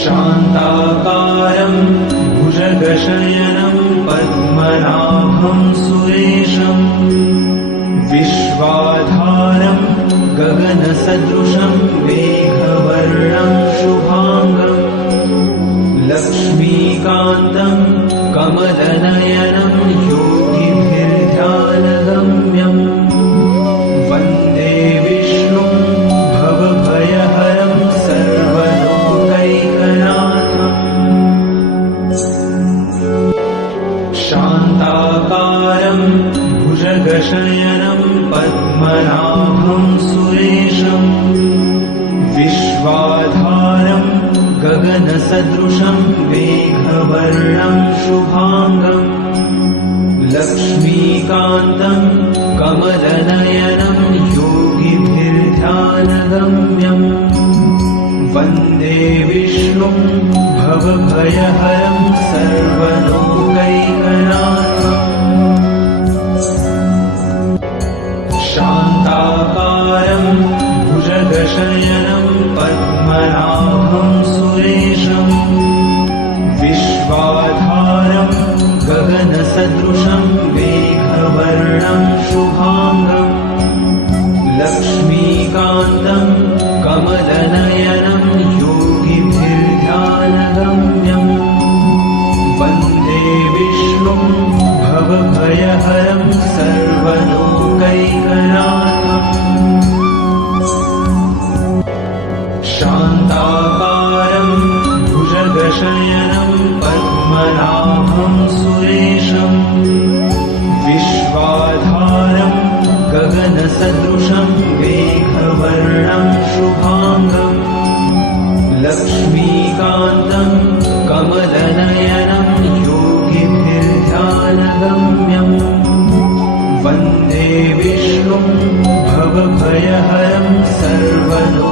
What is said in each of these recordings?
शान्ताकारं भुजगशयनं पद्मनाभं सुरेशं विश्वाधारं गगनसदृशं मेघवर्णं शुभाङ्गं लक्ष्मीकान्तं कमलनयनं योगिभिर्ध्यानगम्यं वन्दे विष्णुं भवभयहरं सर्वलोकैकनाथम् शान्ताकारं भुजगशयनं पद्मनाभं सुरेशं विश्वाधारं गगनसदृशं मेघवर्णं शुभाङ्गं लक्ष्मीकान्तं कमलनयनं योगिभिर्ध्यानगम्यं वन्दे विष्णुं भवभयहरं सर्वलोकैकनाथम् शान्ताकारं भुजगशयनं पद्मनाभं सुरेशं विश्वाधारं गगनसदृशं मेघवर्णं शुभाङ्गं लक्ष्मीकान्तं कमलनयनं योगिभिर्ध्यानगम्यं वन्दे विष्णुं भवभयहरं सर्वलोकैकनाथम् शान्ताकारं भुजगशयनं पद्मनाभं सुरेशं विश्वाधारं गगनसदृशं मेघवर्णं शुभाङ्गं लक्ष्मीकान्तं कमलनयनं योगिभिर्ध्यानगम्यं वन्दे विष्णुं भवभयहरं सर्वलोकैकनाथम्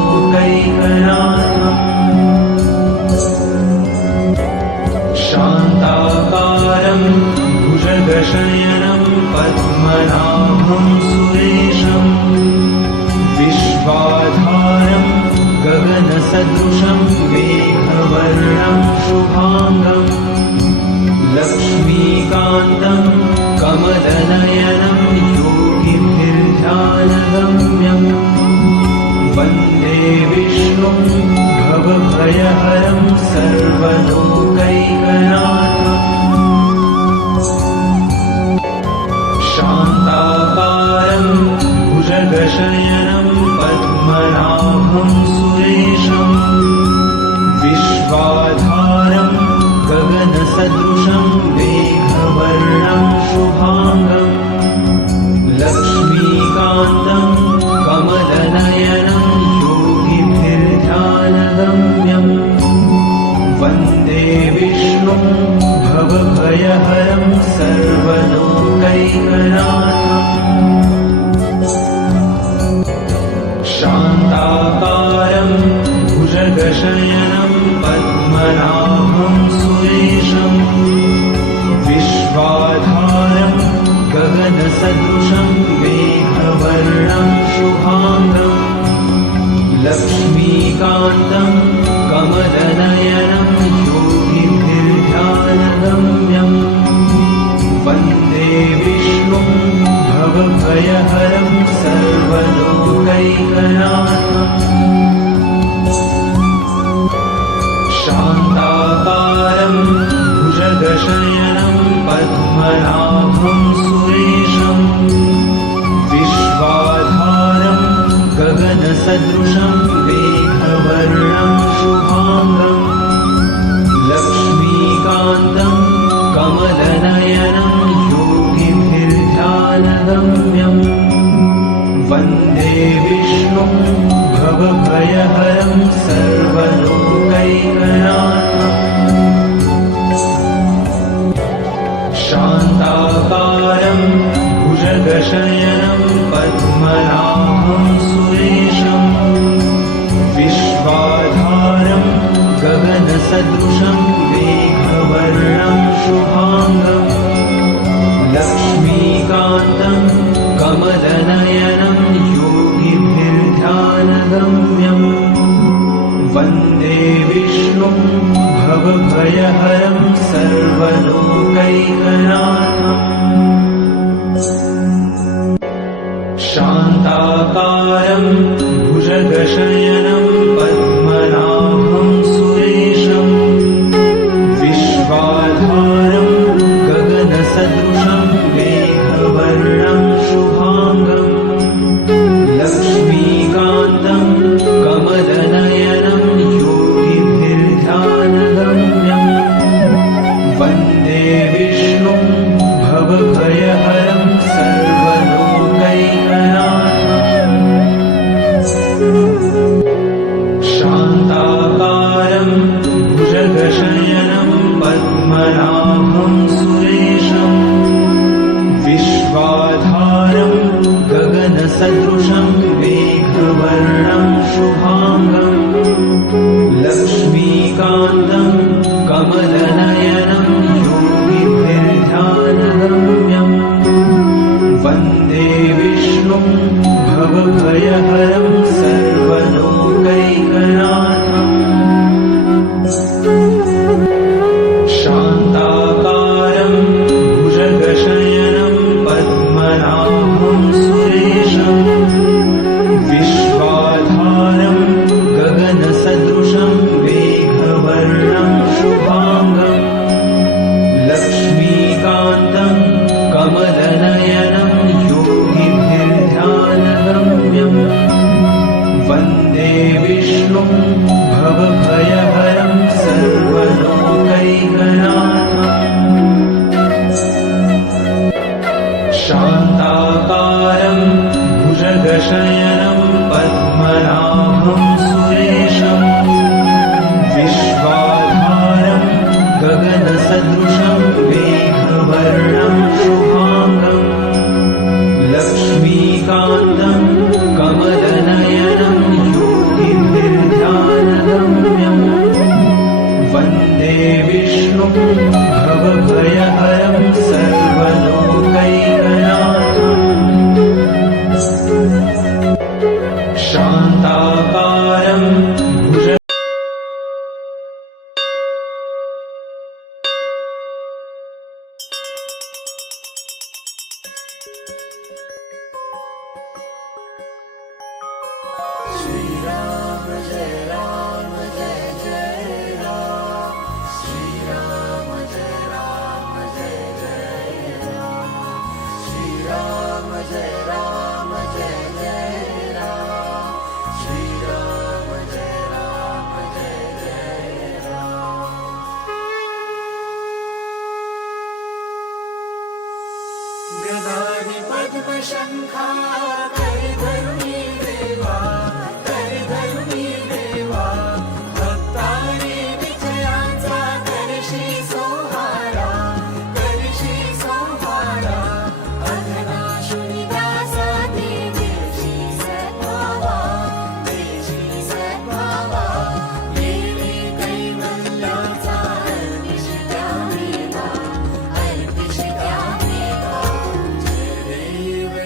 शान्ताकारं भुजगशयनं पद्मनाभं सुरेशं विश्वाधारं गगनसदृशं मेघवर्णं शुभाङ्गं लक्ष्मीकान्तं कमलनयनं योगिभिर्ध्यानगम्यं वन्दे विष्णुं भवभयहरं सर्वलोकैकनाथम् शान्ताकारं भुजगशयनं पद्मनाभं सुरेशं विश्वाधारं गगनसदृशं मेघवर्णं शुभाङ्गं लक्ष्मीकान्तं कमलनयनं योगिभिर्ध्यानगम्यं वन्दे विष्णुं भवभयहरं सर्वलोकैकनाथम् शान्ताकारं भुजगशयनं पद्मनाभं सुरेशं विश्वाधारं गगनसदृशं मेघवर्णं शुभाङ्गं लक्ष्मीकान्तं कमलनयनं योगिभिर्ध्यानगम्यं वन्दे विष्णुं भवभयहरं सर्वलोकैकनाथम् शान्ताकारं भुजगशयनं पद्मनाभं सुरेशं विश्वाधारं गगनसदृशं मेघवर्णं शुभाङ्गं लक्ष्मीकान्तं कमलनयनं योगिभिर्ध्यानगम्यं वन्दे विष्णुं भवभयहरं सर्वलोकैकनाथम् शान्ताकारं भुजगशयनं पद्मनाभं सुरेशं विश्वाधारं गगनसदृशं मेघवर्णं शुभाङ्गं लक्ष्मीकान्तं कमलनयनं योगिभिर्ध्यानगम्यं वन्दे विष्णुं भवभयहरं सर्वलोकैकनाथम् शान्ताकारं भुजगशयनं पद्मनाभं सुरेशम् विश्वाधारं गगनसदृशं मेघवर्णं शुभाङ्गम् लक्ष्मीकान्तं कमलनयनं योगिभिर्ध्यानगम्यम् वन्दे विष्णुं भवभयहरं सर्वलोकैकनाथम् शान्ताकारं भुजगशयनं पद्मनाभं सुरेशम् विश्वाधारं गगनसदृशं मेघवर्णं शुभाङ्गम् लक्ष्मीकान्तं कमलनयनं योगिभिर्ध्यानगम्यम् वन्दे विष्णुं भवभयहरं सर्वलोकैकनाथम् शान्ताकारं भुजगशयनं पद्मनाभं सुरेशम् विश्वाधारं गगनसदृशं मेघवर्णं शुभाङ्गम् लक्ष्मीकान्तं कमलनयनं योगिभिर्ध्यानगम्यम् वन्दे विष्णुं भवभयहरं सर्वलोकैकनाथम् शान्ताकारं भुजगशयनं पद्मनाभं सुरेशम् विश्वाधारं गगनसदृशं मेघवर्णं शुभाङ्गम् लक्ष्मीकान्तं कमलनयनं योगिभिर्ध्यानगम्यम् वन्दे विष्णुं भवभयहरं सर्वलोकैकनाथम् शान्ताकारं भुज गदाधि पद्मशङ्खा करिधरुणी देवा करिधरुणी देवा भक्तारी विजयांचा करशी सोहारा अधनाशुनी दासा देशी सद्भावा येणे कैवल्याचा अर्पिष्टा मेवा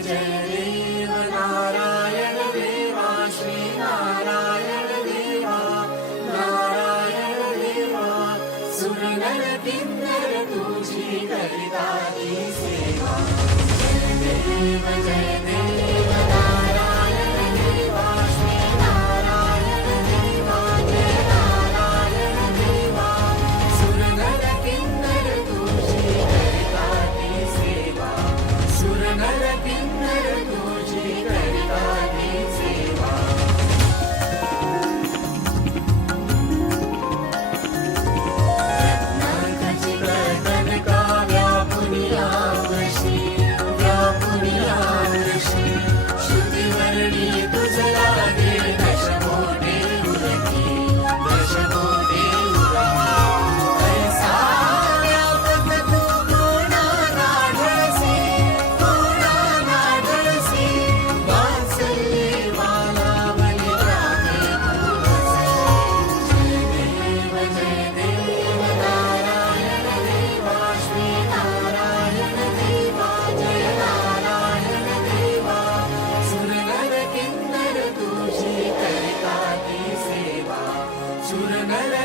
जय देव नारायण देवा श्रीनारायण देवा नारायण देवा सुरनर किन्नर तुझी करिता ती सेवा जय देव नारायण देवा श्रीनारायण देवा जय नारायण देवा सुरनर किन्नर तुझी करिता ती सेवा सुरनर किन्नर तुझी करिता ती सेवा रत्नाखचित कनका व्यापुनिया वशी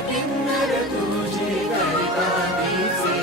किन्नर तुझी करिता तीचे